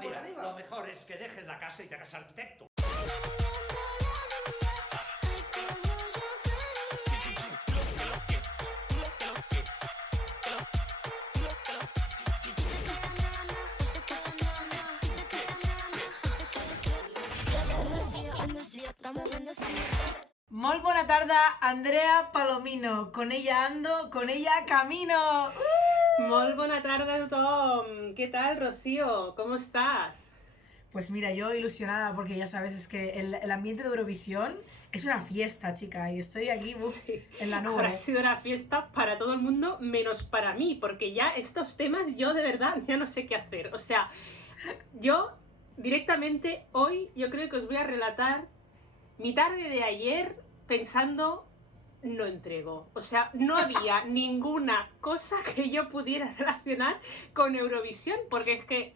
por Mira, arriba. lo mejor es que dejes la casa y te hagas arquitecto. Molt bona tarda, Andrea Palomino. Con ella ando, con ella camino. Molt bona tarda a tothom. ¿Qué tal, Rocío? ¿Cómo estás? Pues mira, yo ilusionada porque ya sabes, es que el ambiente de Eurovisión es una fiesta, chica, y estoy aquí Sí. en la Ahora ha nube. sido una fiesta para todo el mundo, menos para mí, porque ya estos temas yo de verdad ya no sé qué hacer. O sea, yo directamente hoy yo creo que os voy a relatar mi tarde de ayer pensando no entrego. O sea, no había ninguna cosa que yo pudiera relacionar con Eurovisión, porque es que,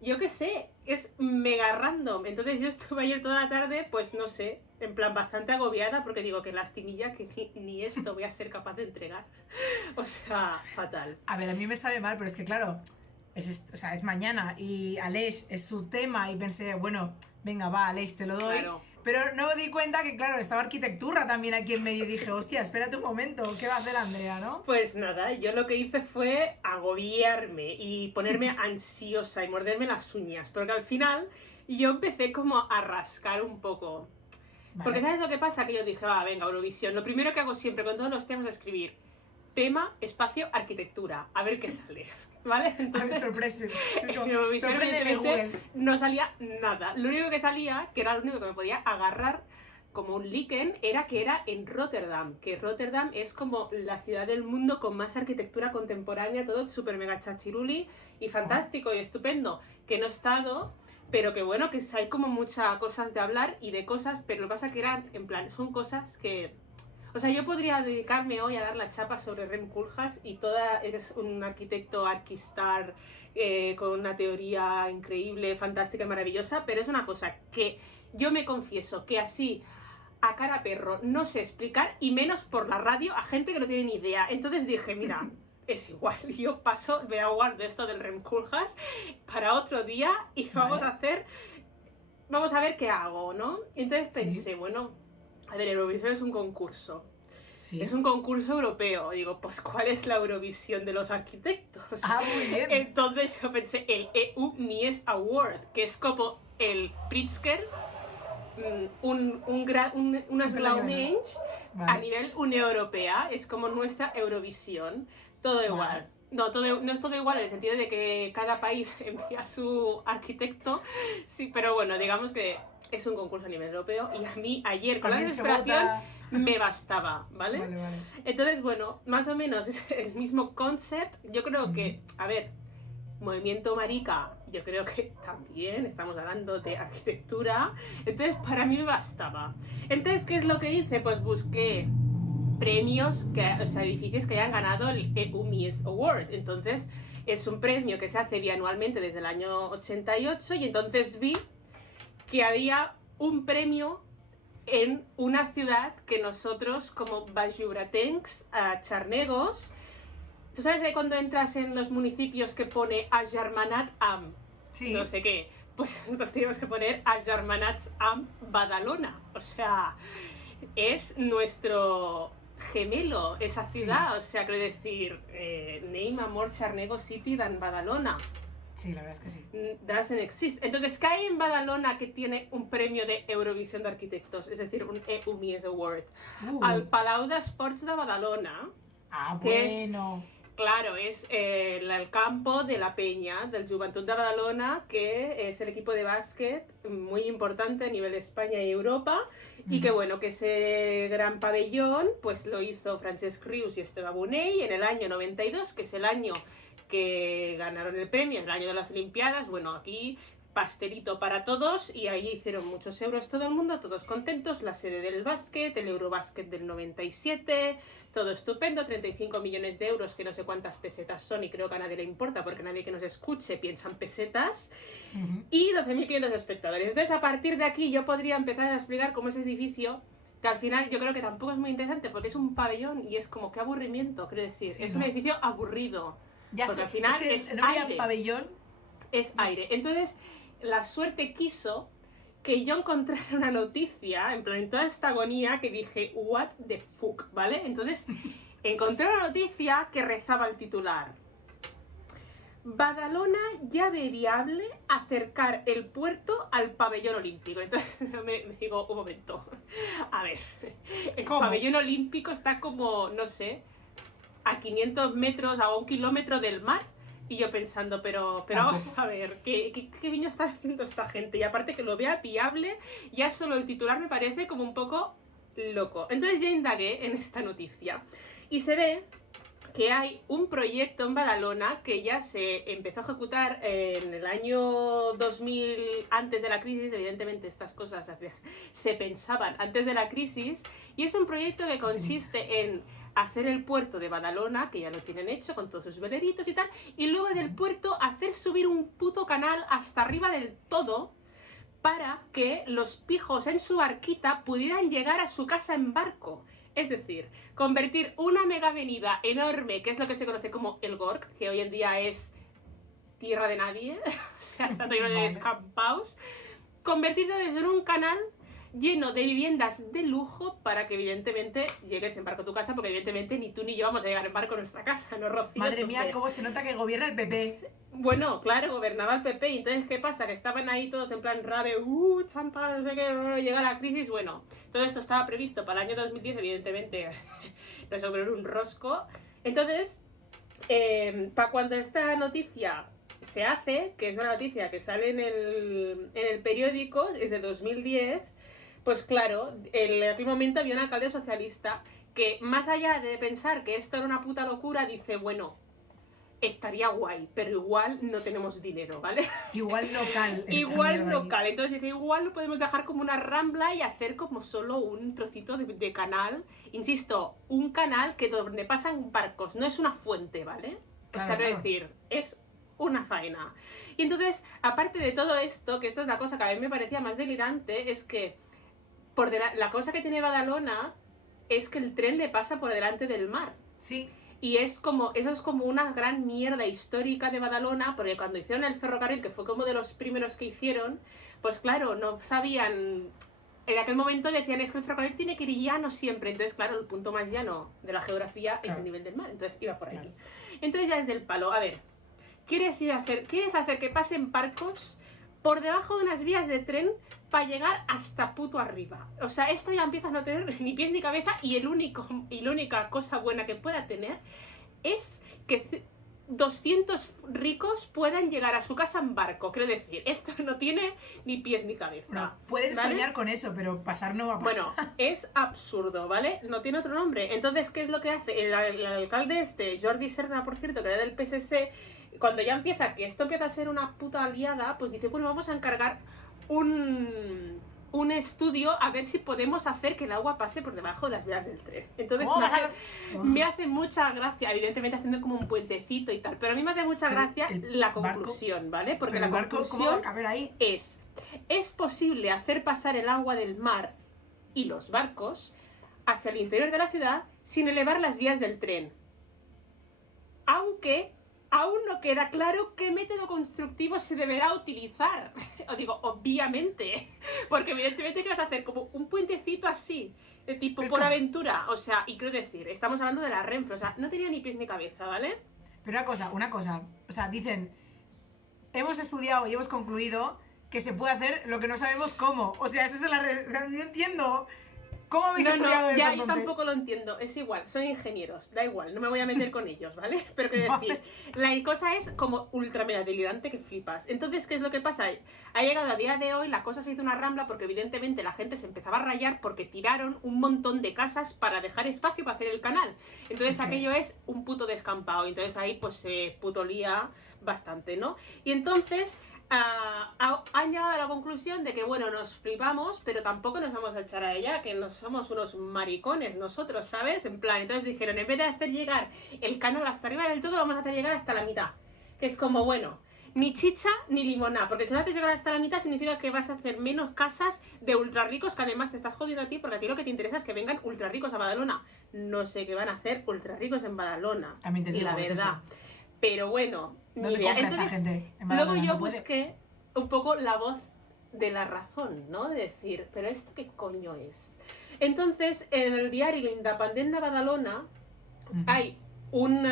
yo qué sé, es mega random. Entonces yo estuve ayer toda la tarde, pues no sé, en plan bastante agobiada, porque digo que lastimilla que ni esto voy a ser capaz de entregar. O sea, fatal. A ver, a mí me sabe mal, pero es que claro, es mañana y Aleix es su tema y pensé, bueno, venga, va, Aleix, te lo doy. Claro. Pero no me di cuenta que, claro, estaba arquitectura también aquí en medio y dije, hostia, espérate un momento, ¿qué va a hacer Andrea, no? Pues nada, yo lo que hice fue agobiarme y ponerme ansiosa y morderme las uñas, porque al final yo empecé como a rascar un poco. Vale. Porque ¿sabes lo que pasa? Que yo dije, va, venga, Eurovisión, lo primero que hago siempre con todos los temas es escribir tema, espacio, arquitectura, a ver qué sale, ¿vale? A ver, sorpresa. Es como, en Eurovisión, sorpréndeme, evidentemente, Google. no salía nada. Lo único que salía, que era lo único que me podía agarrar como un líquen, era que era en Rotterdam, que Rotterdam es como la ciudad del mundo con más arquitectura contemporánea, todo súper mega chachiruli y fantástico y estupendo, que no he estado, pero que bueno, que hay como muchas cosas de hablar y de cosas, pero lo que pasa que eran, en plan, son cosas que... O sea, yo podría dedicarme hoy a dar la chapa sobre Rem Koolhaas y toda eres un arquitecto arquistar con una teoría increíble, fantástica y maravillosa, pero es una cosa que yo me confieso que así a cara perro no sé explicar y menos por la radio a gente que no tiene ni idea. Entonces dije, mira, es igual, yo paso, voy a guardar esto del Rem Koolhaas para otro día y vamos Vale. a hacer, vamos a ver qué hago, ¿no? Entonces Sí. pensé, bueno, a ver, Eurovisión es un concurso. Sí. Es un concurso europeo. Digo, pues ¿cuál es la Eurovisión de los arquitectos? Ah, muy bien. Entonces yo pensé el EU Mies Award, que es como el Pritzker, un esglaonmenys Vale. a nivel Unión Europea. Es como nuestra Eurovisión. Todo Vale. igual. No, no es todo igual en el sentido de que cada país envía a su arquitecto. Sí, pero bueno, digamos que es un concurso a nivel europeo y a mí ayer con También la se desesperación vota. me bastaba, ¿vale? Vale, vale. Entonces, bueno, más o menos es el mismo concept. Yo creo que, a ver, movimiento marica, yo creo que también estamos hablando de arquitectura. Entonces, para mí me bastaba. Entonces, ¿qué es lo que hice? Pues busqué premios, o sea, edificios que hayan ganado el EU Mies Award. Entonces, es un premio que se hace bianualmente desde el año 88 y entonces vi que había un premio en una ciudad que nosotros como bajuratencs, charnegos, ¿tú sabes de cuando entras en los municipios que pone Agermanat am Sí. no sé qué? Pues nosotros tenemos que poner Agermanat am Badalona, o sea, es nuestro gemelo esa ciudad, Sí. o sea, quiero decir, name a more Charnego City than Badalona. Sí, la verdad es que sí. Doesn't exist. Entonces, ¿qué hay en Badalona que tiene un premio de Eurovisión de Arquitectos? Es decir, un EU Mies Award. Al Palau d'Esports de Badalona, Ah, que es- bueno. claro, es el campo de la Peña, del Joventut de Badalona, que es el equipo de básquet muy importante a nivel España y Europa, y que bueno, que ese gran pabellón, pues lo hizo Francesc Rius y Esteve Bonell en el año 92, que es el año que ganaron el premio, el año de las Olimpiadas. Bueno, aquí pastelito para todos y ahí hicieron muchos euros todo el mundo, todos contentos, la sede del básquet, el Eurobásquet del 97, todo estupendo, 35 millones de euros, que no sé cuántas pesetas son y creo que a nadie le importa porque nadie que nos escuche piensa en pesetas, y 12.500 espectadores. Entonces, a partir de aquí yo podría empezar a explicar cómo ese edificio, que al final yo creo que tampoco es muy interesante porque es un pabellón y es como qué aburrimiento, quiero decir, Sí, es ¿no? un edificio aburrido. Ya Porque sé, al final es que es no había aire. pabellón. Es aire. Entonces, la suerte quiso que yo encontrara una noticia, en plan, en toda esta agonía, que dije, what the fuck, ¿vale? Entonces, encontré una noticia que rezaba el titular. Badalona ya ve viable acercar el puerto al pabellón olímpico. Entonces me digo, un momento, a ver, el pabellón olímpico está como, no sé, a 500 metros, a 1 kilómetro del mar. Y yo pensando, pero vamos a ver, ¿qué viño está haciendo esta gente? Y aparte que lo vea viable, ya solo el titular me parece como un poco loco. Entonces yo indagué en esta noticia y se ve que hay un proyecto en Badalona que ya se empezó a ejecutar en el año 2000, antes de la crisis. Evidentemente estas cosas se pensaban antes de la crisis, y es un proyecto que consiste en hacer el puerto de Badalona, que ya lo tienen hecho con todos sus veleritos y tal, y luego del puerto hacer subir un puto canal hasta arriba del todo para que los pijos en su barquita pudieran llegar a su casa en barco. Es decir, convertir una mega avenida enorme, que es lo que se conoce como el Gorg, que hoy en día es tierra de nadie, o sea, está lleno de descampados, convertirlo en un canal lleno de viviendas de lujo para que evidentemente llegues en barco a tu casa, porque evidentemente ni tú ni yo vamos a llegar en barco a nuestra casa, ¿no, Rocío? Madre mía, cómo se nota que gobierna el PP. Bueno, claro, gobernaba el PP, y entonces ¿qué pasa? Que estaban ahí todos en plan rave, champa, no sé qué, llega la crisis. Bueno, todo esto estaba previsto para el año 2010, evidentemente no se ocurrió un rosco. Entonces, para cuando esta noticia se hace, que es una noticia que sale en el periódico, es de 2010, pues claro, en aquel momento había un alcalde socialista que, más allá de pensar que esto era una puta locura, dice, bueno, estaría guay, pero igual no tenemos dinero, ¿vale? Igual local. Igual local. Entonces dice, igual lo podemos dejar como una rambla y hacer como solo un trocito de canal. Insisto, un canal que donde pasan barcos, no es una fuente, ¿vale? Claro, o sea, claro. Es decir, es una faena. Y entonces, aparte de todo esto, que esta es la cosa que a mí me parecía más delirante, es que la cosa que tiene Badalona es que el tren le pasa por delante del mar. Sí. Y eso es como una gran mierda histórica de Badalona, porque cuando hicieron el ferrocarril, que fue como de los primeros que hicieron, pues claro, no sabían. En aquel momento decían, es que el ferrocarril tiene que ir llano siempre. Entonces, claro, el punto más llano de la geografía es el nivel del mar. Entonces iba por ahí. Claro. Entonces ya es del palo. A ver, ¿quieres hacer que pasen barcos por debajo de unas vías de tren para llegar hasta puto arriba? O sea, esto ya empieza a no tener ni pies ni cabeza, y la única cosa buena que pueda tener es que 200 ricos puedan llegar a su casa en barco. Quiero decir, esto no tiene ni pies ni cabeza. No, pueden soñar con eso, pero pasar no va a pasar. Bueno, es absurdo, ¿vale? No tiene otro nombre. Entonces, ¿qué es lo que hace? El alcalde Jordi Serna, por cierto, que era del PSC, cuando ya que esto empieza a ser una puta aliada, pues dice, bueno, vamos a encargar un estudio a ver si podemos hacer que el agua pase por debajo de las vías del tren. Entonces me hace mucha gracia, evidentemente haciendo como un puentecito y tal, pero a mí me hace mucha gracia la conclusión, ¿vale? Porque la conclusión es posible hacer pasar el agua del mar y los barcos hacia el interior de la ciudad sin elevar las vías del tren. Aunque aún no queda claro qué método constructivo se deberá utilizar. Os digo, obviamente, porque evidentemente que vas a hacer como un puentecito así, de tipo por aventura, o sea, y quiero decir, estamos hablando de la Renfe, o sea, no tenía ni pies ni cabeza, ¿vale? Pero una cosa, o sea, dicen, hemos estudiado y hemos concluido que se puede hacer lo que no sabemos cómo, o sea, esa es o sea, no entiendo. ¿Cómo habéis estudiado eso, ya, yo tampoco lo entiendo, es igual, son ingenieros, da igual, no me voy a meter con ellos, ¿vale? Pero quiero decir, la cosa es como ultra mega delirante que flipas. Entonces, ¿qué es lo que pasa? Ha llegado a día de hoy, la cosa se hizo una rambla porque evidentemente la gente se empezaba a rayar porque tiraron un montón de casas para dejar espacio para hacer el canal. Entonces aquello es un puto descampado, entonces ahí pues se putolía bastante, ¿no? Y entonces han llegado a la conclusión de que, bueno, nos flipamos, pero tampoco nos vamos a echar a ella, que no somos unos maricones nosotros, ¿sabes? En plan, entonces dijeron, en vez de hacer llegar el canal hasta arriba del todo, vamos a hacer llegar hasta la mitad. Que es como, bueno, ni chicha ni limonada, porque si no haces llegar hasta la mitad significa que vas a hacer menos casas de ultra ricos, que además te estás jodiendo a ti, porque a ti lo que te interesa es que vengan ultra ricos a Badalona. No sé qué van a hacer ultra ricos en Badalona. También te digo, y la verdad. Pero bueno, ¿dónde compra esta gente? En Badalona, luego yo no puede. busqué un poco la voz de la razón, ¿no? De decir, ¿pero esto qué coño es? Entonces, en el diario L'Independent de Badalona hay un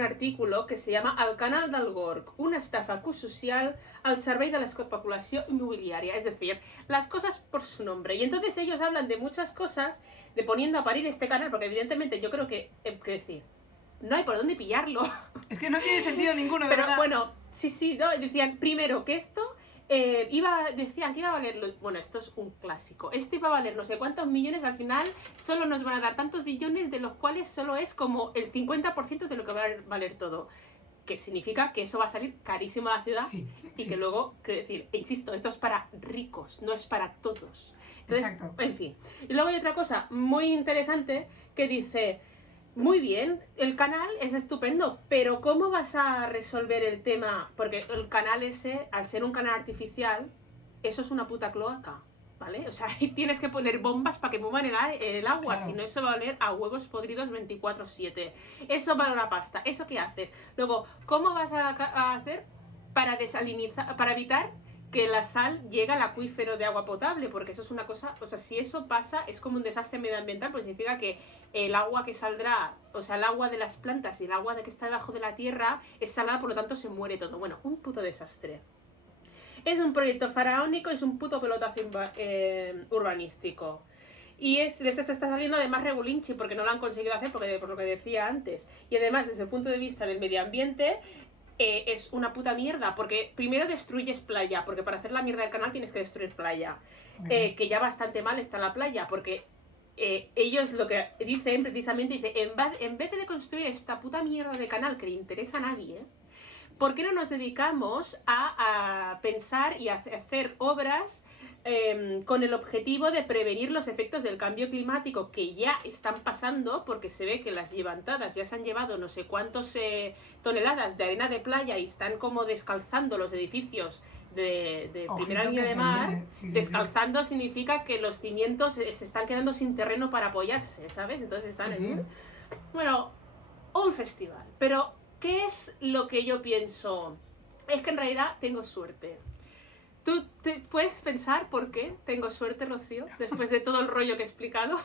artículo que se llama El canal del Gorg, una estafa social al servei de l'especulació immobiliària, es decir, las cosas por su nombre. Y entonces ellos hablan de muchas cosas, de poniendo a parir este canal, porque evidentemente yo creo que decir, no hay por dónde pillarlo. Es que no tiene sentido ninguno, de Pero verdad. bueno, sí, ¿no? Decían primero que esto decían que iba a valer, bueno, esto es un clásico, esto iba a valer no sé cuántos millones, al final solo nos van a dar tantos billones, de los cuales solo es como el 50% de lo que va a valer todo, que significa que eso va a salir carísimo a la ciudad. Sí, y sí. que luego, quiero decir, insisto, esto es para ricos, no es para todos. Entonces, Exacto. en fin. Y luego hay otra cosa muy interesante que dice, muy bien, el canal es estupendo, pero ¿cómo vas a resolver el tema? Porque el canal ese, al ser un canal artificial, eso es una puta cloaca, ¿vale? O sea, ahí tienes que poner bombas para que muevan el agua, Claro. si no eso va a oler a huevos podridos 24/7. Eso vale una pasta. ¿Eso qué haces? Luego, ¿cómo vas a hacer para desalinizar, para evitar que la sal llegue al acuífero de agua potable? Porque eso es una cosa, o sea, si eso pasa, es como un desastre medioambiental, pues significa que el agua que saldrá, o sea, el agua de las plantas y el agua que está debajo de la tierra es salada, por lo tanto se muere todo. Bueno, un puto desastre. Es un proyecto faraónico, es un puto pelotazo urbanístico. Y les está saliendo además regulinchi porque no lo han conseguido hacer, por lo que decía antes. Y además, desde el punto de vista del medio ambiente, es una puta mierda, porque primero destruyes playa, porque para hacer la mierda del canal tienes que destruir playa. Que ya bastante mal está la playa, porque ellos lo que dicen precisamente, dice, en vez de construir esta puta mierda de canal que le interesa a nadie, ¿por qué no nos dedicamos a pensar y a hacer obras con el objetivo de prevenir los efectos del cambio climático que ya están pasando? Porque se ve que las levantadas ya se han llevado no sé cuántos toneladas de arena de playa y están como descalzando los edificios de primera línea de mar. Sí, Descalzando significa que los cimientos se están quedando sin terreno para apoyarse, ¿sabes? Entonces están Bueno, un festival. Pero, ¿qué es lo que yo pienso? Es que en realidad tengo suerte. ¿Tú te puedes pensar por qué tengo suerte, Rocío? Después de todo el rollo que he explicado.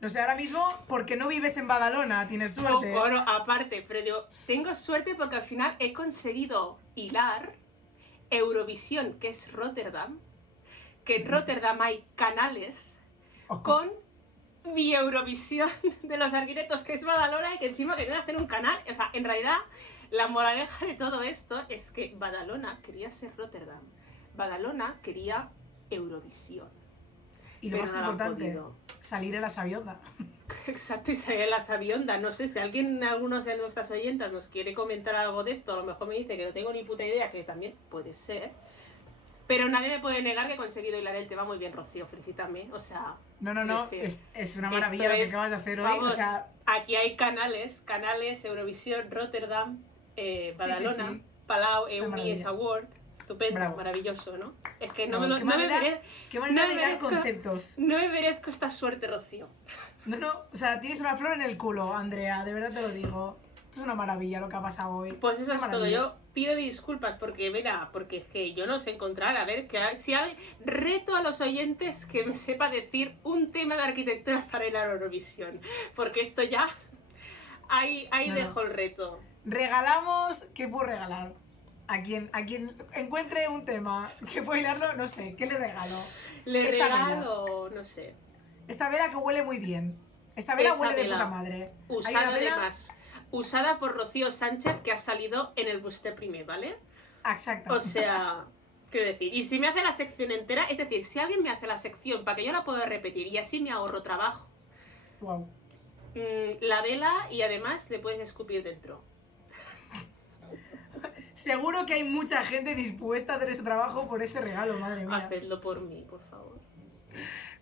No sé, ahora mismo, porque no vives en Badalona, tienes suerte. No, bueno, aparte, pero digo, tengo suerte porque al final he conseguido hilar Eurovisión, que es Rotterdam, que en Rotterdam hay canales, con mi Eurovisión de los arquitectos, que es Badalona, y que encima querían hacer un canal. O sea, en realidad, la moraleja de todo esto es que Badalona quería ser Rotterdam. Badalona quería Eurovisión. Y lo más importante, salir en la Sabionda. Exacto, y salir en la Sabionda. No sé, si algunos de nuestras oyentas nos quiere comentar algo de esto, a lo mejor me dice que no tengo ni puta idea, que también puede ser. Pero nadie me puede negar que he conseguido hilar el tema muy bien, Rocío, felicítame. O sea... No, es una maravilla lo que acabas de hacer hoy. Vamos, o sea... Aquí hay canales, Eurovisión, Rotterdam, Badalona, sí. Palau, Eunice Award. Estupendo, Bravo. Maravilloso, ¿no? Es que qué manera de hilar conceptos. No me merezco esta suerte, Rocío. No, o sea, tienes una flor en el culo, Andrea, de verdad te lo digo. Esto es una maravilla lo que ha pasado hoy. Pues eso es todo. Yo pido disculpas porque, mira, porque es que yo no sé encontrar, a ver, si hay reto a los oyentes que me sepa decir un tema de arquitectura para ir a Eurovisión. Porque esto ya, ahí dejo el reto. Regalamos, ¿qué puedo regalar? A quien encuentre un tema que pueda hilarlo, no sé, ¿qué le regalo? Esta regalo, vela. No sé. Esta vela que huele muy bien. Esta vela huele de puta madre. Usada además. Usada por Rocío Sánchez, que ha salido en el Busté Primer, ¿vale? Exacto. O sea, quiero decir, y si me hace la sección entera, es decir, si alguien me hace la sección para que yo la pueda repetir y así me ahorro trabajo. Wow. La vela y además le puedes escupir dentro. Seguro que hay mucha gente dispuesta a hacer ese trabajo por ese regalo, madre mía. Hacedlo por mí, por favor.